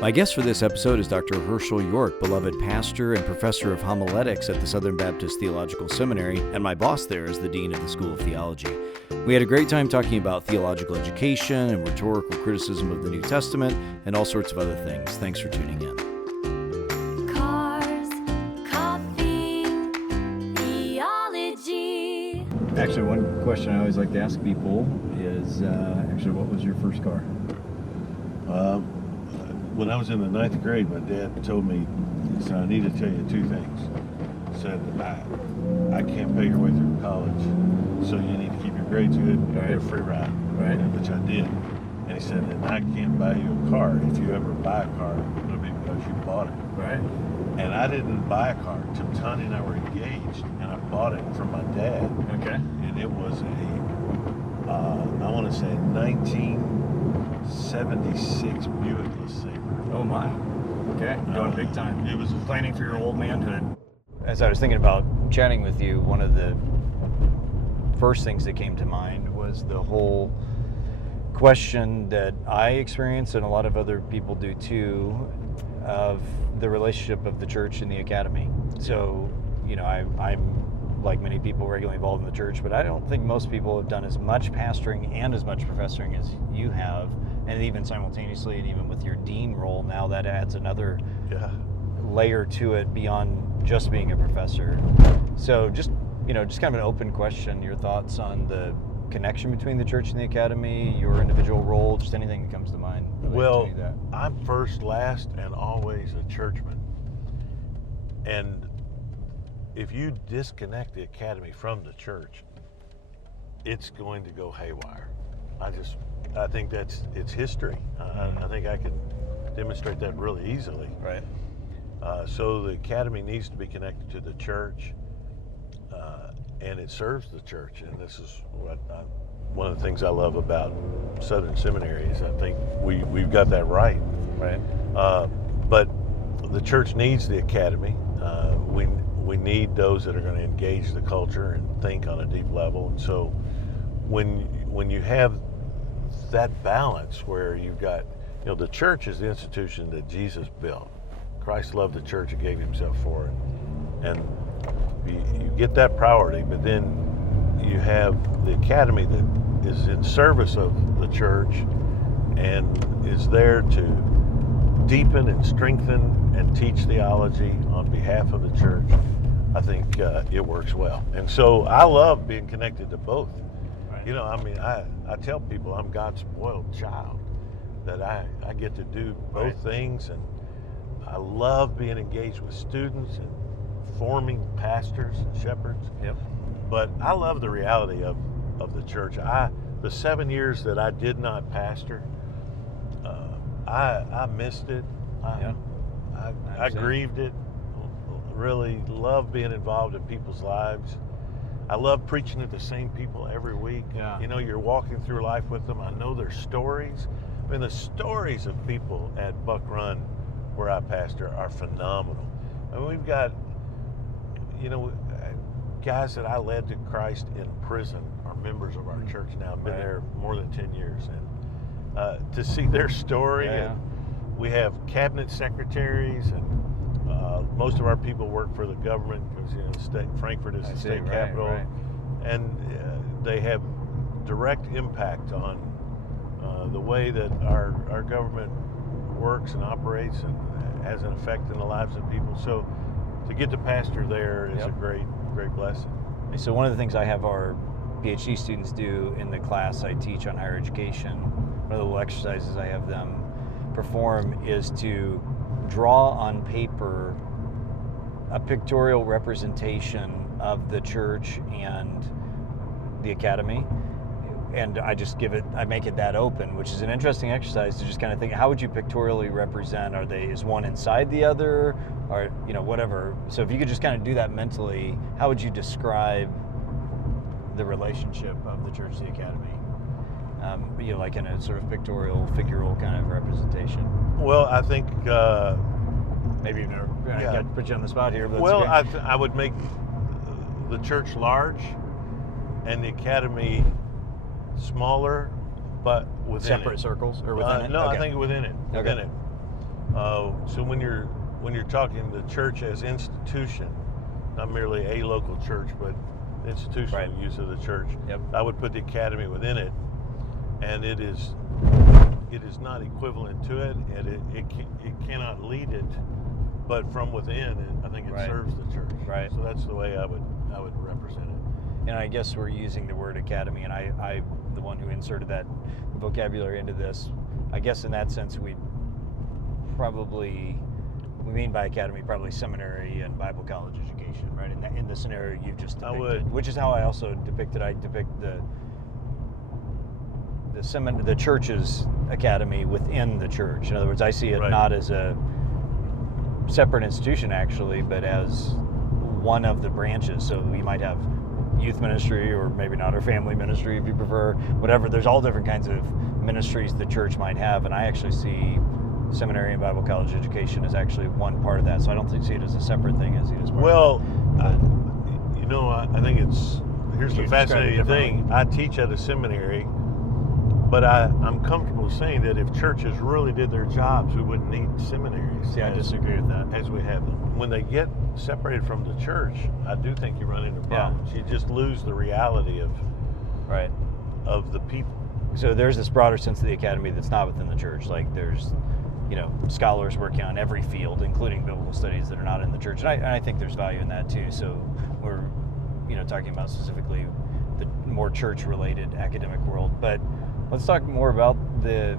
My guest for this episode is Dr. Hershael York, beloved pastor and professor of homiletics at the Southern Baptist Theological Seminary, and my boss there is the dean of the School of Theology. We had a great time talking about theological education and rhetorical criticism of the New Testament and all sorts of other things. Thanks for tuning in. Cars, coffee, theology. Actually, one question I always like to ask people is, what was your first car? When I was in the 9th grade, my dad told me, he said, I need to tell you two things. He said, I can't pay your way through college, so you need to keep your grades good and get a free ride, which I did. And he said, and I can't buy you a car. If you ever buy a car, it'll be because you bought it. Right. And I didn't buy a car until Tony and I were engaged, and I bought it from my dad. Okay. And it was I want to say 1976 Buick LeSabre. Oh my. Okay. Going big time. It was Planning for your old manhood. As I was thinking about chatting with you, one of the first things that came to mind was the whole question that I experience and a lot of other people do too, of the relationship of the church and the academy. So, I'm like many people regularly involved in the church, but I don't think most people have done as much pastoring and as much professoring as you have. And even simultaneously, and even with your dean role now, that adds another layer to it beyond just being a professor. So just kind of an open question, your thoughts on the connection between the church and the academy, your individual role, just anything that comes to mind. Well, I'm first, last, and always a churchman. And if you disconnect the academy from the church, it's going to go haywire. I think it's history. I think I can demonstrate that really easily. Right. So the academy needs to be connected to the church, and it serves the church. And this is one of the things I love about Southern Seminary is I think we've got that right. Right. But the church needs the academy. We need those that are going to engage the culture and think on a deep level. And so when you have that balance where you've got, the church is the institution that Jesus built. Christ loved the church and gave himself for it. And you get that priority, but then you have the academy that is in service of the church and is there to deepen and strengthen and teach theology on behalf of the church. I think it works well. And so I love being connected to both. I tell people I'm God's spoiled child, that I get to do both things, and I love being engaged with students and forming pastors and shepherds. Yep. But I love the reality of the church. The 7 years that I did not pastor, I missed it. I grieved it. Really love being involved in people's lives. I love preaching to the same people every week. Yeah. You're walking through life with them. I know their stories. The stories of people at Buck Run, where I pastor, are phenomenal. We've got, guys that I led to Christ in prison are members of our church now. Been there more than 10 years. And to see their story, and we have cabinet secretaries, and most of our people work for the government because Frankfurt is the state capital, and they have direct impact on the way that our government works and operates and has an effect in the lives of people. So to get to pastor there is a great blessing. So one of the things I have our PhD students do in the class I teach on higher education, one of the little exercises I have them perform is to draw on paper a pictorial representation of the church and the academy, and I make it that open, which is an interesting exercise to just kind of think, how would you pictorially represent? Is one inside the other, or whatever? So if you could just kind of do that mentally, how would you describe the relationship of the church to the academy? Like in a sort of pictorial, figural kind of representation. Well, I think maybe you've never got to put you on the spot here, but I would make the church large and the academy smaller, but within separate circles or within it? No, okay. I think within it. Within it. So when you're talking the church as institution, not merely a local church, but institutional Right. use of the church, Yep. I would put the academy within it, and it is not equivalent to it, and it cannot lead it, but from within, I think it Right. serves the church. Right. So that's the way I would represent it. And I guess we're using the word academy, and I the one who inserted that vocabulary into this. I guess in that sense, we mean by academy probably seminary and Bible college education, right? In the scenario you've just depicted, I would. which is how I also depict the church's academy within the church. In other words, I see it Right. not as a separate institution actually, but as one of the branches. So we might have youth ministry, or maybe not, or family ministry if you prefer, whatever. There's all different kinds of ministries the church might have, and I actually see seminary and Bible college education as actually one part of that. So I don't see it as a separate thing. I see it as part Well, of I think here's the You described it fascinating thing. differently. I teach at a seminary, but I'm comfortable saying that if churches really did their jobs, we wouldn't need seminaries. See, I disagree with that. As we have them. When they get separated from the church, I do think you run into problems. You just lose the reality Right. of the people. So there's this broader sense of the academy that's not within the church. Like there's, scholars working on every field, including biblical studies, that are not in the church. And I think there's value in that too. So we're, talking about specifically the more church-related academic world. But let's talk more about the,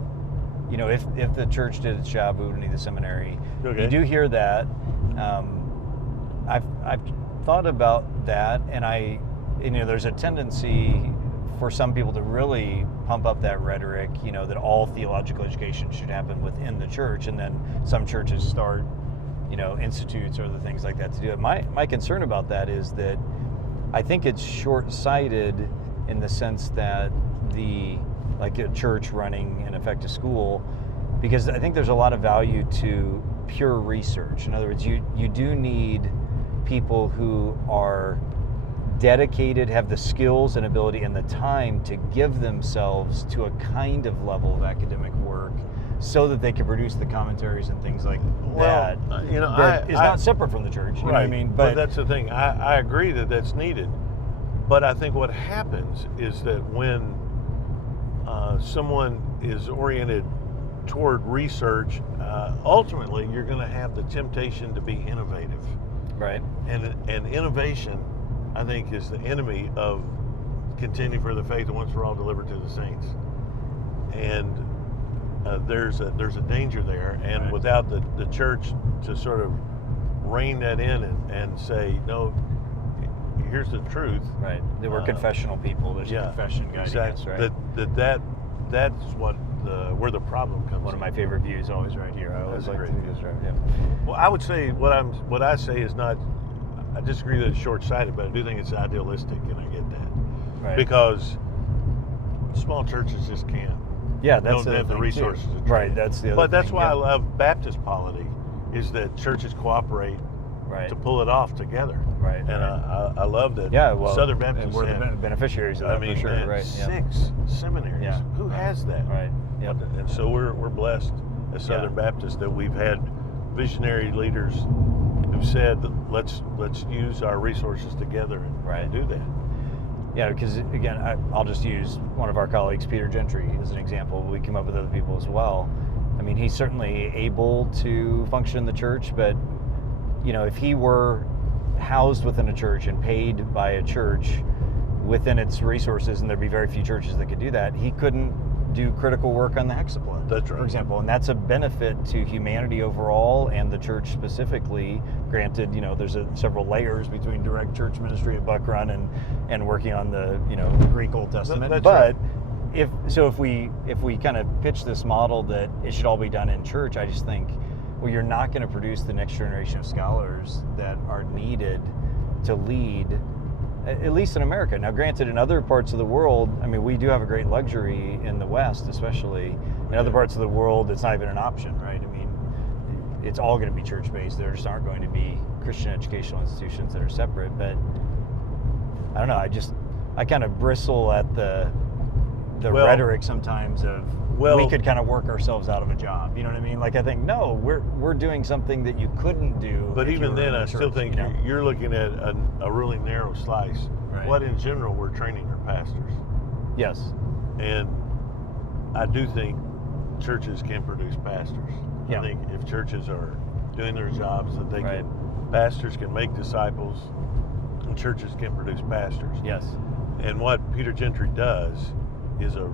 if the church did its job, we would need the seminary. Okay. You do hear that. I've thought about that, and there's a tendency for some people to really pump up that rhetoric, that all theological education should happen within the church, and then some churches start, institutes or other things like that to do it. My concern about that is that I think it's short-sighted in the sense that like a church running, in effect, a school, because I think there's a lot of value to pure research. In other words, you do need people who are dedicated, have the skills and ability and the time to give themselves to a kind of level of academic work so that they can produce the commentaries and things like that. That is not separate from the church. You know what I mean? But that's the thing. I agree that that's needed. But I think what happens is that when someone is oriented toward research, ultimately you're going to have the temptation to be innovative. Right. And innovation, I think, is the enemy of contending for the faith and once for all delivered to the saints. And there's a danger there. And Right. without the church to sort of rein that in and say, no, here's the truth. Right. They were confessional people. There's a confession guiding exactly. us, right? That's what where the problem comes. One of my favorite views, always right here. I always That's like a to great do this, view. right? Yeah. Well, I would say what I say is not. I disagree that it's short-sighted, but I do think it's idealistic, and I get that. Right. Because small churches just can't. Yeah, that's don't have the thing, resources too. to train. Right, that's the other But that's thing, why yeah. I love Baptist polity, is that churches cooperate Right. to pull it off together. Right. And I love that. Yeah, well, Southern and Baptists we're have, the beneficiaries of that, I mean, for sure. man, Right. Yeah. 6 seminaries. Yeah. Who has that? Right. Yep. And so we're blessed as Southern Baptists that we've had visionary leaders who said, let's use our resources together and do that. Yeah, because again, I'll just use one of our colleagues, Peter Gentry, as an example. We come up with other people as well. I mean, he's certainly able to function in the church, but if he were housed within a church and paid by a church within its resources, and there'd be very few churches that could do that, he couldn't do critical work on the hexapla, That's right. for example, and that's a benefit to humanity overall and the church specifically. Granted, there's several layers between direct church ministry at Buck Run and working on the Greek Old Testament. That's but right. if we kind of pitch this model that it should all be done in church, I just think, well, you're not going to produce the next generation of scholars that are needed to lead, at least in America. Now, granted, in other parts of the world, I mean, we do have a great luxury in the West, especially. In other parts of the world, it's not even an option, right? I mean, it's all going to be church-based. There just aren't going to be Christian educational institutions that are separate. But I don't know. I kind of bristle at the rhetoric sometimes of Well- we could kind of work ourselves out of a job. You know what I mean? Like, I think, no, we're doing something that you couldn't do. But if you even were then, in the I still church, think you know? you're looking at a really narrow slice. Right. What in general we're training our pastors. Yes. And I do think churches can produce pastors. Yeah. I think if churches are doing their jobs, that they Right. pastors can make disciples, and churches can produce pastors. Yes. And what Peter Gentry does is a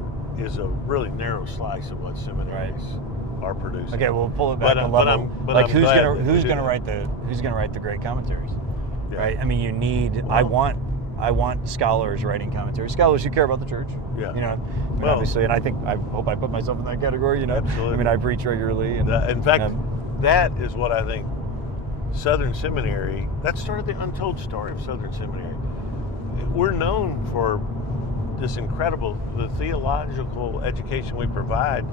really narrow slice of what seminaries are producing. Okay, we'll pull it back But a I'm- level. but like I'm who's glad gonna that who's we gonna did. write the great commentaries, Yeah. right? I mean, you need. I Well- want scholars writing commentaries. Scholars who care about the church. Yeah. You know, I mean, Well- obviously, and I hope I put myself in that category. You know, Absolutely. I mean, I preach regularly. And, In fact, you know, that is what I think Southern Seminary, that's sort of the untold story of Southern Seminary. We're known for this incredible, the theological education we provide,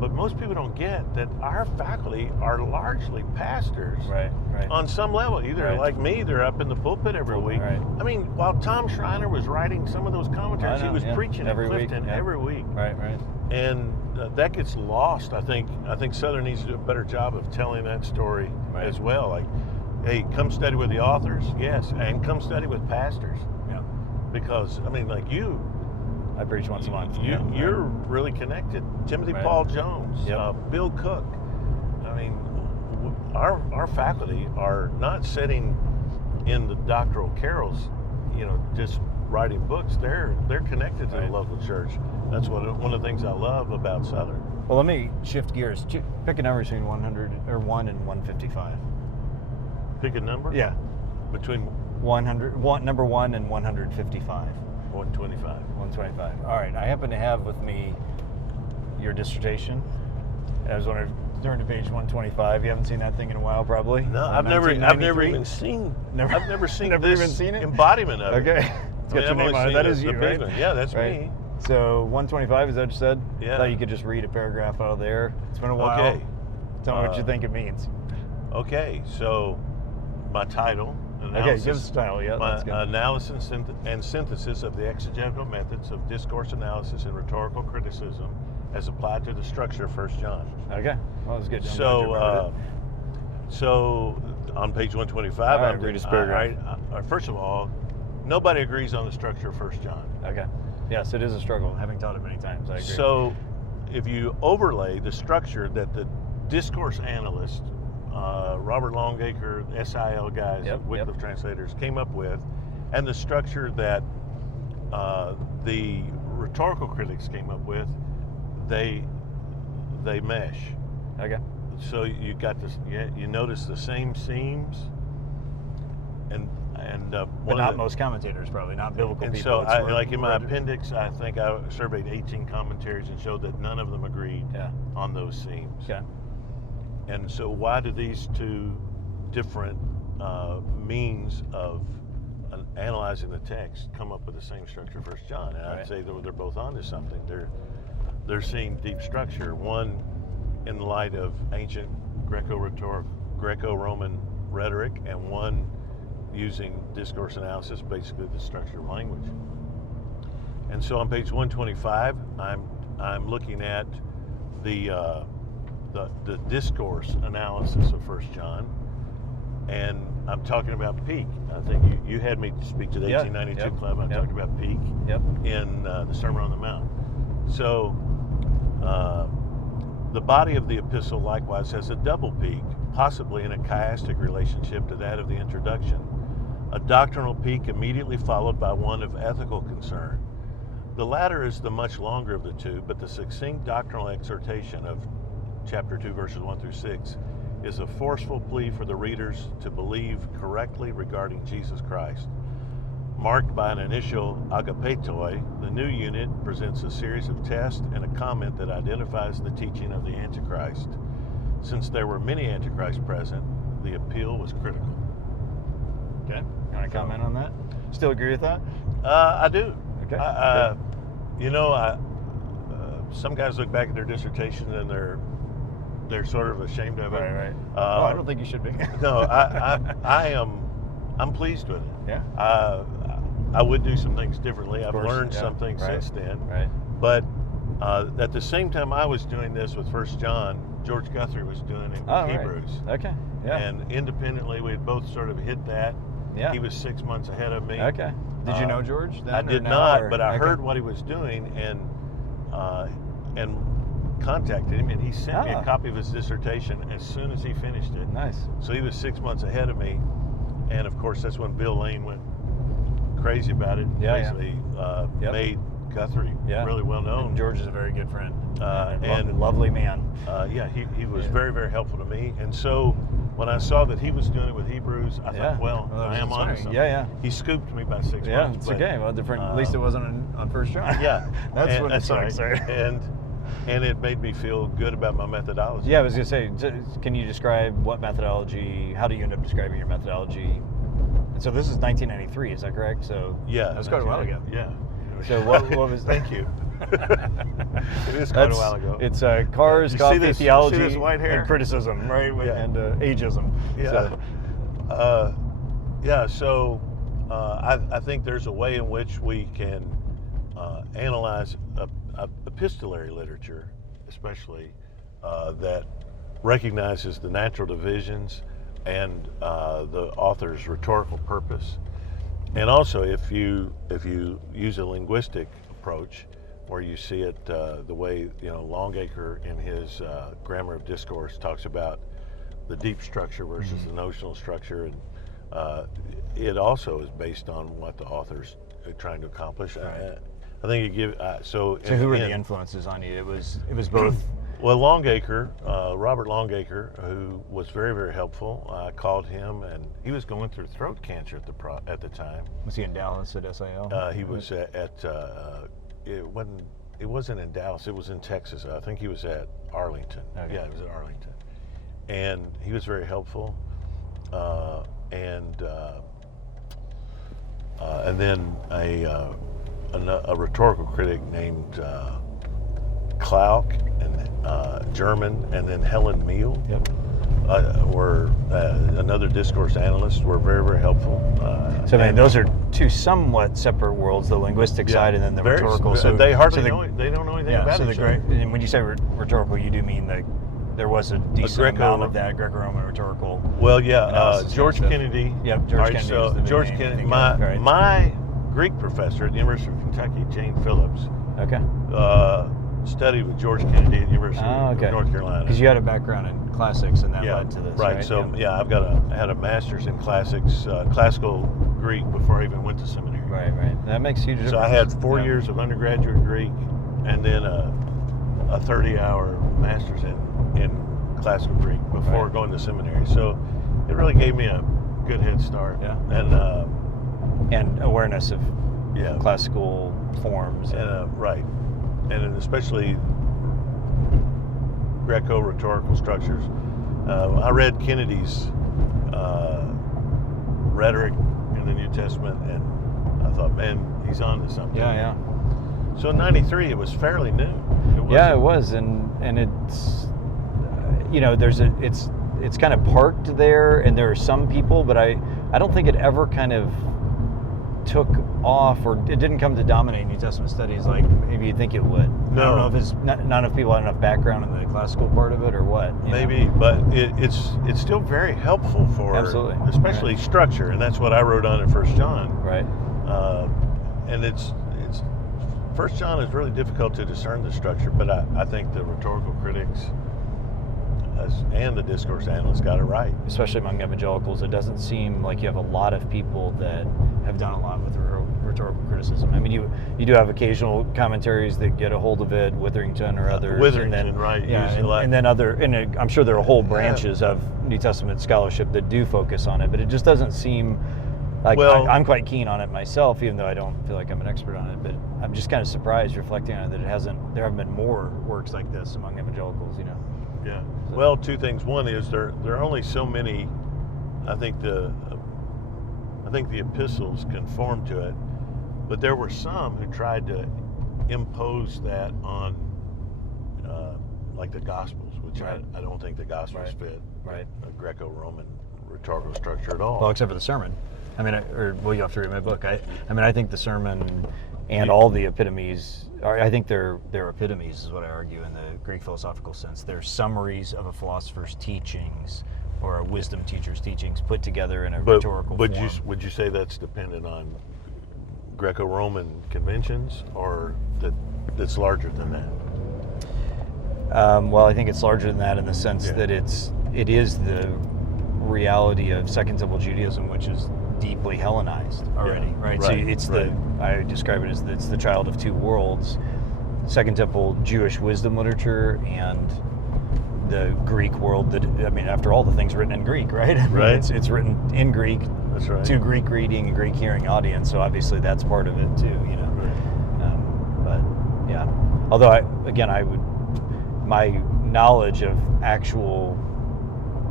but most people don't get that our faculty are largely pastors. right. On some level, either Right. like me, they're up in the pulpit every week. Right. I mean, while Tom Schreiner was writing some of those commentaries, I know, he was yeah. preaching Every at week, Clifton yeah. every week. Right. And that gets lost. I think Southern needs to do a better job of telling that story Right. as well. Like, hey, come study with the authors, yes, and come study with pastors, Yeah. because I mean, like you, I preach once a month. you yeah, right. you're really connected. Timothy Right. Paul Jones, Yep. Bill Cook. I mean, our faculty are not sitting in the doctoral carols, you know, just writing books. They're connected to Right. the local church. That's one of the things I love about Southern. Well, let me shift gears. Pick a number between 100 or 1 and 155. Pick a number. Yeah. Between 100. Number 1 and 155. 125. 125. All right. I happen to have with me your dissertation. I was wondering, turn to page 125. You haven't seen that thing in a while, probably. No, I've never even 1993? seen. Never- I've never seen never this even seen it? embodiment of it. Okay. It's got your I've only name on it. seen That the- is the you, big right? one. Yeah, that's Right. me. So 125, is that what you said? Yeah. Thought you could just read a paragraph out of there. It's been a while. Okay. Tell me what you Uh, think it means. Okay, so my title. Okay, give us the title. Yeah, My that's good. analysis and synthesis of the exegetical methods of discourse analysis and rhetorical criticism as applied to the structure of 1 John. Okay. Well, that was good. I'm glad you remembered it. So on page 125, All right, read this paragraph. First of all, nobody agrees on the structure of 1 John. Okay. Yes, it is a struggle. Having taught it many times, I agree. So if you overlay the structure that the discourse analyst, Robert Longacre, SIL guys, Yep, Wycliffe translators came up with, and the structure that the rhetorical critics came up with, they mesh. Okay. So you got this. You notice the same seams, and But one not of the, most commentators, probably not biblical And people. so, It's I, for- like in my for- appendix, I think I surveyed 18 commentaries and showed that none of them agreed Yeah. on those seams. Okay. And so, why do these two different means of analyzing the text come up with the same structure? 1 John, and I'd Right. say they're both onto something. They're seeing deep structure. One in the light of ancient Greco-Roman rhetoric, and one using discourse analysis, basically the structure of language. And so on page 125, I'm looking at the discourse analysis of 1 John, and I'm talking about peak. I think you had me speak to the Yeah, 1892 yep, club. I yep. talked about peak Yep. in the Sermon on the Mount. So the body of the epistle likewise has a double peak, possibly in a chiastic relationship to that of the introduction. A doctrinal peak immediately followed by one of ethical concern. The latter is the much longer of the two, but the succinct doctrinal exhortation of chapter 2, verses 1 through 6, is a forceful plea for the readers to believe correctly regarding Jesus Christ. Marked by an initial agapetoi, the new unit presents a series of tests and a comment that identifies the teaching of the Antichrist. Since there were many Antichrists present, the appeal was critical. Okay. You want to comment on that? Still agree with that? I do. Okay. You know, some guys look back at their dissertation and they're sort of ashamed of it. Right. I don't think you should be. No, I'm pleased with it. Yeah. I would do some things differently. I've course, learned yeah, some things right, since then. Right. But At the same time I was doing this with First John, George Guthrie was doing it with Oh, right. Hebrews. Okay. Yeah. And independently, we had both sort of hit that. Yeah. He was 6 months ahead of me. Okay. Did you know George then? I or did now, not, or- but I okay. heard what he was doing and contacted him, and he sent me a Ah. copy of his dissertation as soon as he finished it. Nice. So he was 6 months ahead of me, and of course that's when Bill Lane went crazy about it. Yeah, yeah. Basically, Yep. made Guthrie Yeah. really well known. And George is a very good friend. And- lovely man. Yeah, he was Yeah. very, very helpful to me. And so when I saw that he was doing it with Hebrews, I Yeah. thought, well, Well, that was I am on to inspiring. something. Yeah, yeah. He scooped me by 6 Yeah, months. it's but, okay. Well, different. At least it wasn't on First John. Yeah. That's what that's it's like. right. Sorry. And it made me feel good about my methodology. Yeah, I was gonna say, can you describe what methodology? How do you end up describing your methodology? And so this is 1993, is that correct? So Yeah. that's quite a while ago. Yeah. So what was? Thank you. It is quite a while ago. It's cars, You see coffee, this- you see theology, this white hair? and criticism, right? Yeah. And ageism. Yeah. So, So I think there's a way in which we can analyze epistolary literature, especially that recognizes the natural divisions and the author's rhetorical purpose. And also, if you use a linguistic approach, where you see it the way Longacre in his Grammar of Discourse talks about the deep structure versus the notional structure, and it also is based on what the author's trying to accomplish. Right. I think it gives. So who were the influences on you? It was both. Well, Longacre, Robert Longacre, who was very, very helpful. I called him, and he was going through throat cancer at the time. Was he in Dallas at SIL? He was at it wasn't in Dallas. It was in Texas. I think he was at Arlington. Okay. Yeah, he was at Arlington, and he was very helpful. And then a rhetorical critic named Klauck, and German, and then Helen Meal. Yep. Were another discourse analyst, were very, very helpful. So I mean, those are two somewhat separate worlds: the linguistic side and then the rhetorical. So they hardly so know. They don't know anything Yeah. about So each other. and when you say rhetorical, you do mean that there was a decent amount of that Greco-Roman rhetorical. Well, yeah, analysis George stuff. Kennedy. Yep, George All right, Kennedy so is the big George name, I Kennedy, think, my right? my Greek professor at the University of Kentucky, Jane Phillips, Okay. studied with George Kennedy at the University of North Carolina. Because you had a background in classics, and that Yeah, led to this, right. right? So yeah, I had a master's in classics, classical Greek before I even went to seminary. Right. That makes huge difference. So I had 4 Yeah. years of undergraduate Greek, and then a 30-hour master's in classical Greek before Right. going to seminary. So it really gave me a good head start. Yeah. And And awareness of yeah, classical forms. right, and especially Greco-rhetorical structures. I read Kennedy's rhetoric in the New Testament, and I thought, man, he's on to something. Yeah. So in '93, it was fairly new. Yeah, it was, and it's it's kind of parked there, and there are some people, but I don't think it ever kind of took off, or it didn't come to dominate New Testament studies like maybe you'd think it would. No. I don't know if it's not enough people had enough background in the classical part of it, or what. you know? Maybe, but it's still very helpful for Absolutely. especially structure, and that's what I wrote on in First John. Right. And it's First John is really difficult to discern the structure, but I think the rhetorical critics and the discourse analysts got it right. Especially among evangelicals, it doesn't seem like you have a lot of people that have done a lot with rhetorical criticism. I mean, you do have occasional commentaries that get a hold of it, Witherington or others. Witherington, and then, right, Yeah, usually like- and then I'm sure there are whole branches of New Testament scholarship that do focus on it, but it just doesn't seem like Well- I'm quite keen on it myself, even though I don't feel like I'm an expert on it. But I'm just kind of surprised reflecting on it that there haven't been more works like this among evangelicals. Yeah. Well, two things. One is there are only so many. I think the epistles conform to it, but there were some who tried to impose that on, like the Gospels, which Right. I don't think the Gospels Right. fit Right. a Greco-Roman rhetorical structure at all. Well, except for the sermon. I mean, you'll have to read my book. I think the sermon And all the epitomes, I think they're epitomes is what I argue in the Greek philosophical sense. They're summaries of a philosopher's teachings or a wisdom teacher's teachings put together in a rhetorical form. Would you say that's dependent on Greco-Roman conventions, or that's larger than that? Well, I think it's larger than that in the sense that it is the reality of Second Temple Judaism, which is deeply Hellenized already, right? So it's I describe it as it's the child of two worlds: Second Temple Jewish wisdom literature and the Greek world. That, I mean, after all, the thing's written in Greek, right? Right. It's written in Greek. That's right. To Greek reading and Greek hearing audience. So obviously that's part of it too, you know. Right. But yeah, although my knowledge of actual,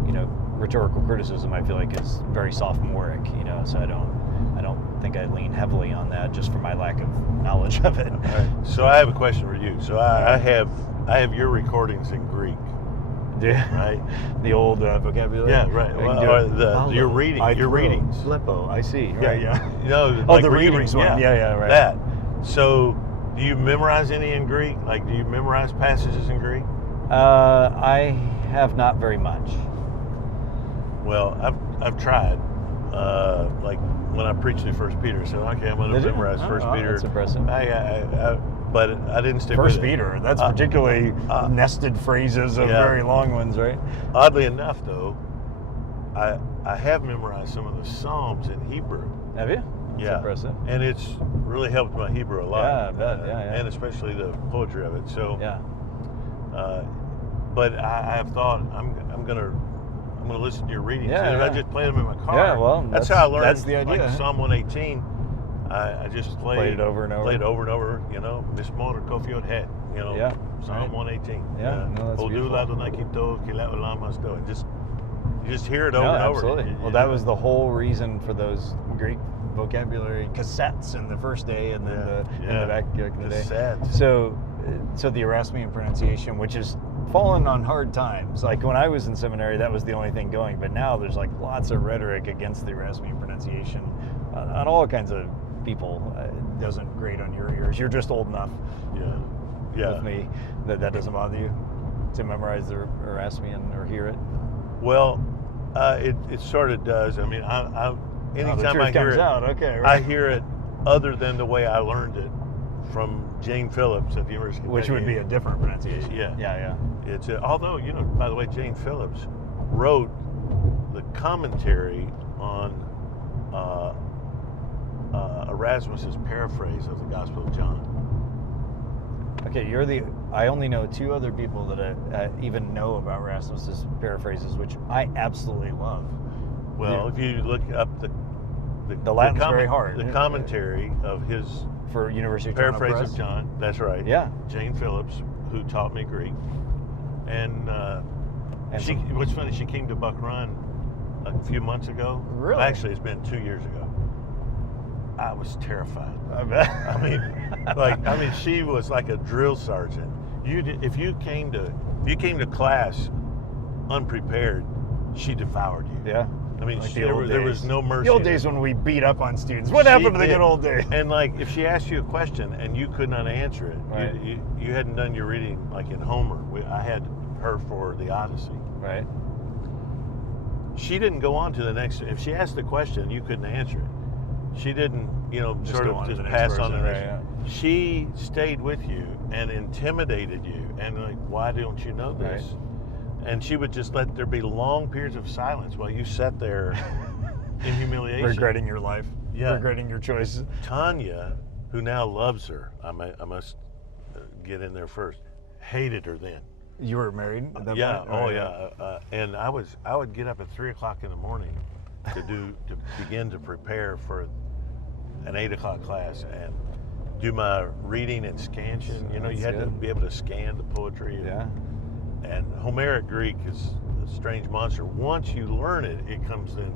you know, rhetorical criticism, I feel like is very sophomoric, you know. So I don't think I lean heavily on that just for my lack of knowledge of it. All right. So I have a question for you. So I have your recordings in Greek. Yeah. Right. The old vocabulary. Yeah. Right. Your readings. Lepo. I see. Right. Yeah. You know. Oh, the readings one. Yeah. Right. That. So, do you memorize any in Greek? Like, do you memorize passages in Greek? I have not very much. Well, I've tried. Like when I preached in First Peter, I said, okay, I'm going to memorize First Peter. That's impressive. But I didn't stick First with it. Peter. That's particularly nested phrases of very long ones, right? Oddly enough, though, I have memorized some of the Psalms in Hebrew. Have you? That's impressive. And it's really helped my Hebrew a lot. Yeah, I bet. Yeah. And especially the poetry of it. So. Yeah. But I have thought I'm gonna listen to your readings. Yeah. I just play them in my car. Yeah, well, that's how I learned. That's the idea. Like Psalm 118. I just played it over and over. Played over and over. You know, Mismor Kofiot Het. You know, yeah, Psalm 118. Yeah, no, that's beautiful. You just hear it over and over. Absolutely. Well, that was the whole reason for those Greek vocabulary cassettes in the first day, and then in the back in the day. So the Erasmian pronunciation, which has fallen on hard times. Like when I was in seminary, that was the only thing going. But now there's like lots of rhetoric against the Erasmian pronunciation on all kinds of people. It doesn't grate on your ears. You're just old enough. Yeah. With me, that doesn't bother you to memorize the Erasmian or hear it. Well, it sort of does. I mean, anytime I hear it, okay, right. I hear it other than the way I learned it from Jane Phillips at the University. Which would be a different pronunciation. Yeah. It's although, you know, by the way, Jane Phillips wrote the commentary on Erasmus's paraphrase of the Gospel of John. Okay, I only know two other people that even know about Erasmus's paraphrases, which I absolutely love. Well, if you look up the Latin's very hard. The commentary of his for University of paraphrase Toronto of John. That's right. Yeah. Jane Phillips, who taught me Greek, and what's funny, she came to Buck Run a few months ago. Really? Actually, it's been 2 years ago. I was terrified. I bet. I mean, she was like a drill sergeant. If you came to class unprepared, she devoured you. Yeah. I mean, like there was no mercy. The old days when we beat up on students. What happened to the good old days? And like, if she asked you a question and you could not answer it, right. you hadn't done your reading like in Homer. I had her for the Odyssey. Right. She didn't go on to the next. If she asked the question, you couldn't answer it. She didn't, just sort of just pass on the next. Right, yeah. She stayed with you and intimidated you, and like, why don't you know this? Right. And she would just let there be long periods of silence while you sat there in humiliation, regretting your life, regretting your choices. Tanya, who now loves her, I must get in there first, hated her then. You were married at that yeah. point? Oh, yeah. And I would get up at 3:00 in the morning to begin to prepare for an 8:00 class and do my reading and scansion. You had to be able to scan the poetry. And Homeric Greek is a strange monster. Once you learn it, it comes in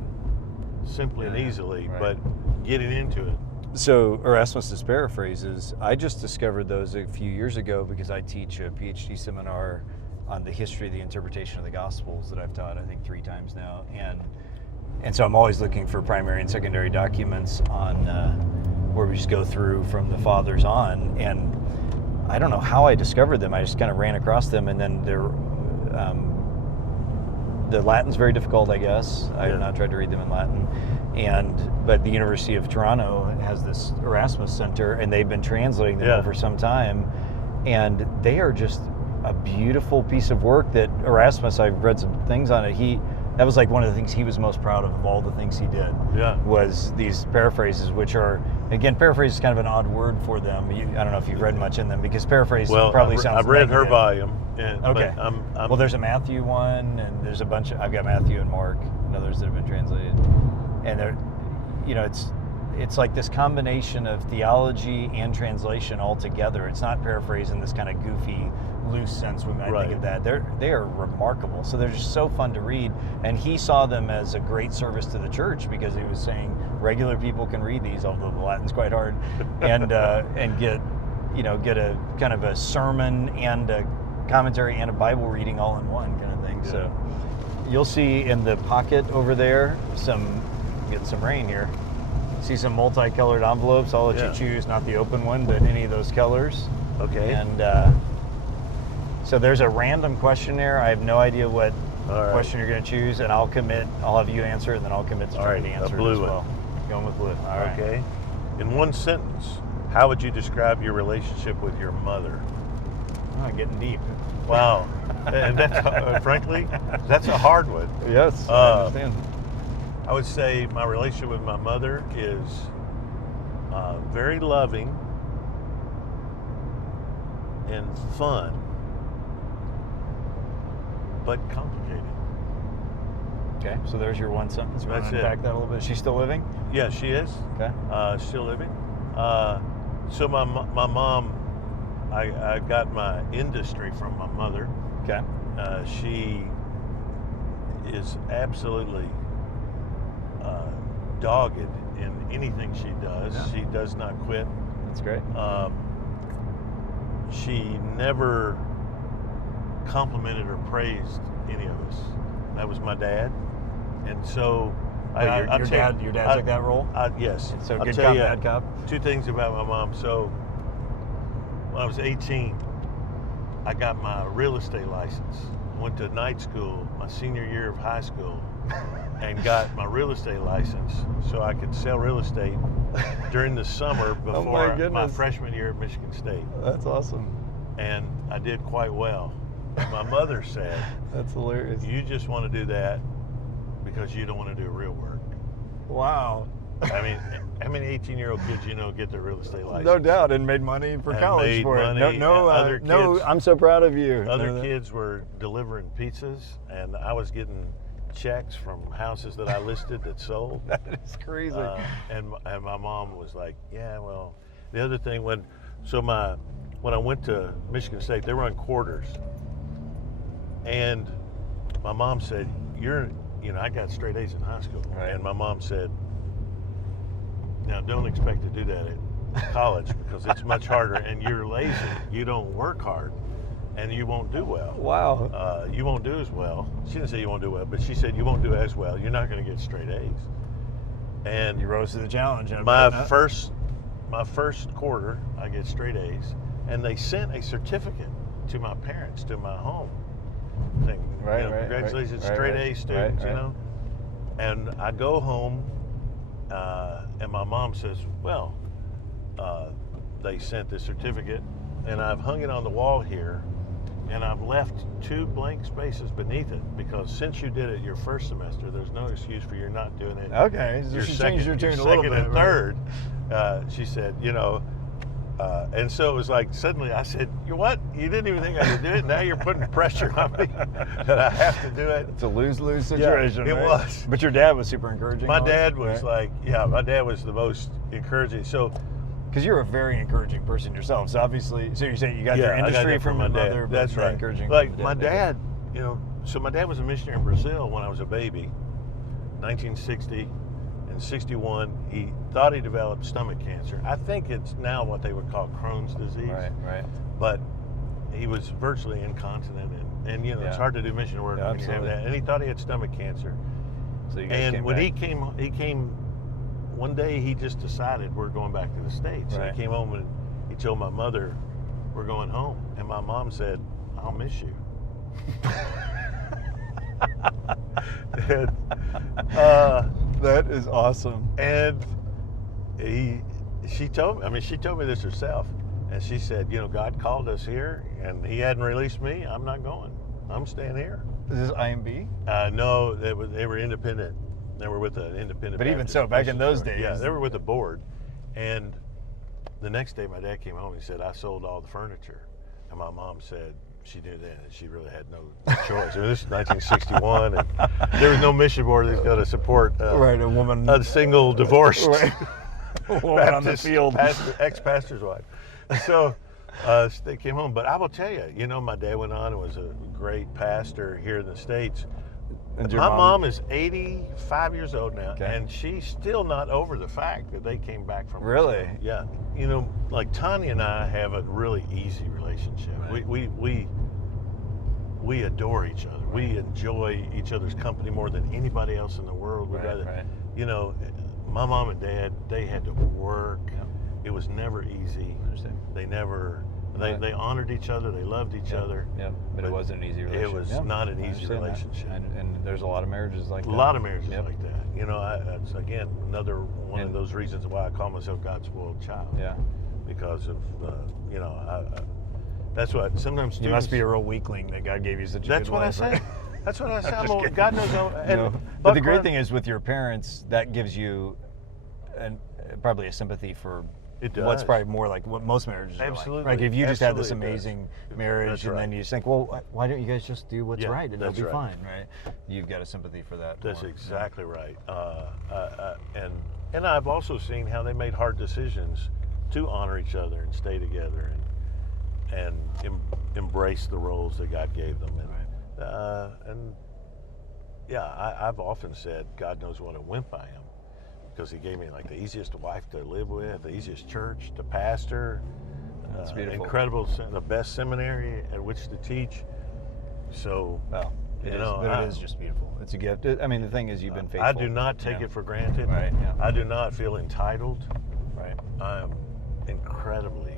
simply and easily. Right. But getting into it. So Erasmus's paraphrases, I just discovered those a few years ago because I teach a PhD seminar on the history of the interpretation of the Gospels that I've taught, I think, 3 times now. And so I'm always looking for primary and secondary documents on where we just go through from the fathers on. And I don't know how I discovered them. I just kind of ran across them, and then the Latin's very difficult, I guess. I have not tried to read them in Latin. But the University of Toronto has this Erasmus Center, and they've been translating them over some time. And they are just a beautiful piece of work that Erasmus, I've read some things on it. That was like one of the things he was most proud of all the things he did. Was these paraphrases, which are, again, paraphrase is kind of an odd word for them. I don't know if you've read much in them, because paraphrase probably sounds I've read negative. her volume. Okay. But well, there's a Matthew one, and there's a bunch of, I've got Matthew and Mark and others that have been translated. And they're, it's like this combination of theology and translation all together. It's not paraphrase in this kind of goofy, loose sense we might think of that. They are remarkable. So they're just so fun to read. And he saw them as a great service to the church, because he was saying regular people can read these, although the Latin's quite hard, and get a kind of a sermon and a commentary and a Bible reading all in one kind of thing. Yeah. So you'll see in the pocket over there getting some rain here. See some multicolored envelopes. I'll let you choose, not the open one, but any of those colors. Okay. And so there's a random questionnaire. I have no idea what question you're going to choose, and I'll have you answer it, and then I'll commit to trying to answer it as well. Going with blue. All right. Okay. In one sentence, how would you describe your relationship with your mother? Oh, getting deep. Wow. And that's, frankly, that's a hard one. Yes, I understand. I would say my relationship with my mother is very loving and fun, but complicated. Okay, so there's your one sentence. You want That's to it. unpack that a little bit? Is she still living? Yeah, she is. Okay. Still living. So my mom, I got my industry from my mother. Okay. She is absolutely dogged in anything she does. Yeah. She does not quit. That's great. She never complimented or praised any of us. That was my dad, and so Your dad took that role? Yes. So I'll good tell cop, you bad cop? two things about my mom. So when I was 18, I got my real estate license. Went to night school my senior year of high school and got my real estate license so I could sell real estate during the summer before my freshman year at Michigan State. That's awesome. And I did quite well. My mother said, That's hilarious. "You just want to do that because you don't want to do real work." Wow. I mean, how many 18-year-old kids get their real estate license? No doubt, and made money for And college made for money, it. No, other no, kids- I'm so proud of you. Other kids were delivering pizzas, and I was getting checks from houses that I listed that sold. That is crazy. And my mom was like, "Yeah, well." The other thing, when I went to Michigan State, they were on quarters, and my mom said, I got straight A's in high school," Right. and my mom said, "Now don't expect to do that at college because it's much harder, and you're lazy. You don't work hard, and you won't do well. Wow. You won't do as well." She didn't say you won't do well, but she said you won't do as well. You're not going to get straight A's. And You rose to the challenge. my first quarter, I get straight A's, and they sent a certificate to my parents, to my home thing. Right, congratulations, right, straight right, A students, right. And I go home, and my mom says, "Well, they sent the certificate, and I've hung it on the wall here, and I've left 2 blank spaces beneath it because since you did it your first semester, there's no excuse for you not doing it. Okay, so she changed your tune a little bit. And third, she said, and so it was like suddenly I said, "You what? You didn't even think I could do it? Now you're putting pressure on me that I have to do it." It's a lose-lose situation. Yeah, it right? was. But your dad was super encouraging. My always, dad was right? my dad was the most encouraging. So, because you're a very encouraging person yourself. So obviously, so you're saying you got your I got industry that from my your dad. mother. That's but right. Encouraging. Like from my the dad, so my dad was a missionary in Brazil when I was a baby, 1960. In 61, he thought he developed stomach cancer. I think it's now what they would call Crohn's disease. Right. But he was virtually incontinent, and it's hard to do mission work when you have that. And he thought he had stomach cancer. So you guys And came when back. he came one day he just decided we're going back to the States. Right. And he came home and he told my mother, we're going home. And my mom said, I'll miss you. And, that is awesome. and she told me this herself. And she said, God called us here and he hadn't released me. I'm not going. I'm staying here. Is this IMB? No, they were independent. They were with an independent. But even Baptist so, back in mission those church. days. Yeah, they were with the board. And the next day, my dad came home. He said, I sold all the furniture. And my mom said she knew that, and she really had no choice. I mean, this is 1961, and there was no mission board that's going to support Right, a woman. a single divorced Right. Woman on the Baptist field. ex-pastor's wife. So they came home. But I will tell you, my dad went on and was a great pastor here in the States. And your My mom is 85 years old now, Okay. and she's still not over the fact that they came back from Really? Brazil. Yeah. Like Tanya and I have a really easy relationship. Right. We adore each other. We enjoy each other's company more than anybody else in the world. We'd rather, Right. my mom and dad, they had to work. Yep. It was never easy. I understand. They honored each other. They loved each other. Yeah, but it wasn't an easy relationship. It was Yep, not an I easy understand that. relationship. And there's a lot of marriages like A that. lot of marriages Yep. like that. That's again another one And- of those reasons why I call myself God's spoiled child. Yeah. Because of that's what sometimes students. You must be a real weakling that God gave you such a That's good what I wife, say. right? That's what I say. Just kidding. God knows. And But the great thing is with your parents, that gives you probably a sympathy for It what's does. probably more like what most marriages Absolutely. are like. Like if you just had this Absolutely it does. amazing marriage That's and right. then you just think, well, why don't you guys just do what's Yeah, right and it'll that's be right. fine, right? You've got a sympathy for that. That's more. exactly right. And I've also seen how they made hard decisions to honor each other and stay together and embrace the roles that God gave them. And I've often said God knows what I went by him, because he gave me like the easiest wife to live with, the easiest church to pastor, That's beautiful. incredible, the best seminary at which to teach. So, Well, it is just beautiful. It's a gift. I mean, the thing is, you've been faithful. I do not take it for granted. Right, yeah. I do not feel entitled. Right. I'm incredibly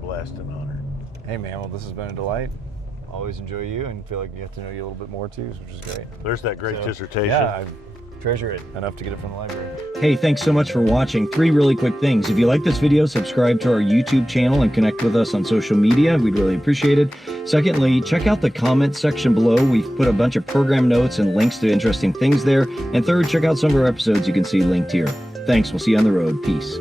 blessed and honored. Hey, man. Well, this has been a delight. Always enjoy you and feel like you get to know you a little bit more too, which is great. There's that great So, dissertation. Yeah, I treasure it enough to get it from the library. Hey, thanks so much for watching. 3 really quick things. If you like this video, subscribe to our YouTube channel and connect with us on social media. We'd really appreciate it. Secondly, check out the comments section below. We've put a bunch of program notes and links to interesting things there. And third, check out some of our episodes you can see linked here. Thanks. We'll see you on the road. Peace.